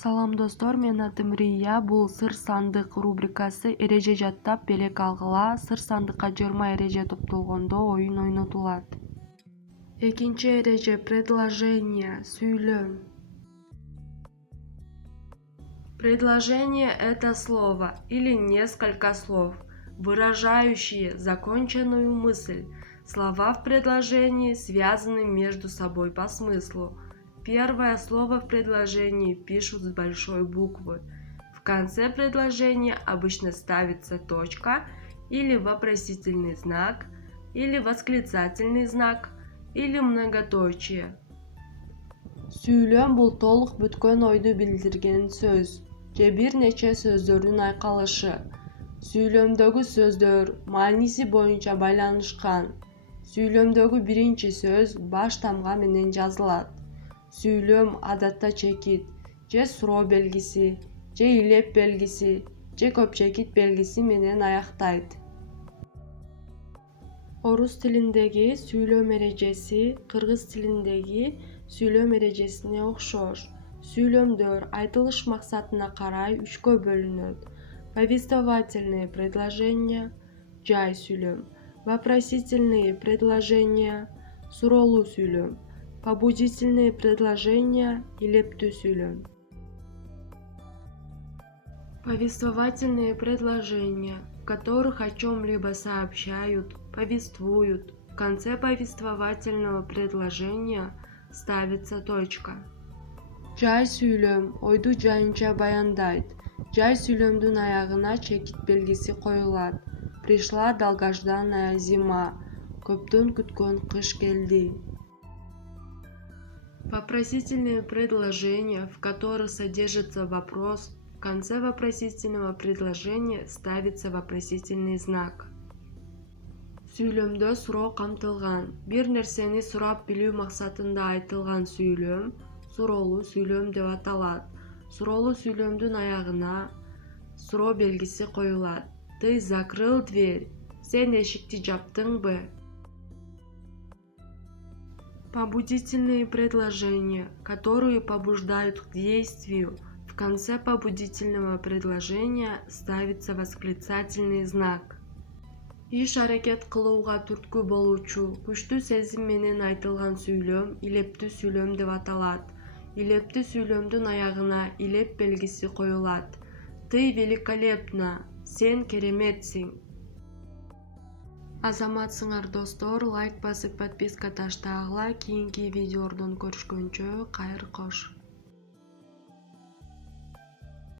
Салам достор, мен атым Рия. Бул сыр сандык рубрикасы. Эреже жаттап белек алгыла. Сыр сандыкка 20 эреже топтолгондо оюн ойнотулат. Экинчи эреже предложение, сүйлөм. Предложение – это слово или несколько слов, выражающие законченную мысль. Слова в предложении связаны между собой по смыслу. Первое слово в предложении пишут с большой буквы. В конце предложения обычно ставится точка или вопросительный знак, или восклицательный знак, или многоточие. Сүйлөм бул толук бүткөн ойду билдирген сөз же бир нече сөздөрдүн айкалышы. Сүйлөмдөгү сөздөр мааниси боюнча байланышкан. Сүйлөмдөгү биринчи сөз баш тамга менен жазылат. Сүйлөм адатта чекит же суроо белгиси, же илеп белгиси, же көпчекит белгиси менен аяктайт. Орус тилиндеги сүйлөм эрежеси кыргыз тилиндеги сүйлөм эрежесине окшош. Сүйлөмдөр айтылыш максатына карай үчкө бөлүнөт. Повествовательные предложения, жай сүйлөм, вопросительные предложения, суроолуу сүйлөм, побудительные предложения, илептүү сүйлөм. Повествовательные предложения, в которых о чем-либо сообщают, повествуют. В конце повествовательного предложения ставится точка. Жай сүйлөм ойду жайынча баяндайт. Жай сүйлөмдүн аягына чекит белгиси коюлат. Пришла долгожданная зима. Көптөн күткөн кыш келди. Вопросительные предложения, в которых содержится вопрос. В конце вопросительного предложения ставится вопросительный знак. Сүйлөмдө суроо камтылган. Бир нерсени сурап билүү максатында айтылган сүйлөм суроолуу сүйлөм деп аталат. Суроолуу сүйлөмдүн аягына суроо белгиси коюлат. Ты закрыл дверь? Сен эшикти жаптыңбы? Побудительные предложения, которые побуждают к действию. В конце побудительного предложения ставится восклицательный знак. Иш-аракет кылууга түрткү болуучу, күчтүү сезим менен айтылган сүйлөм илептүү сүйлөм деп аталат. Илептүү сүйлөмдүн аягына илеп белгиси коюлат. Ты великолепна, сен кереметсиң. Азаматсыңар достор, лайк басып подписка таштагыла. Кийинки видеордон көрүшкөнчө кайыр кош.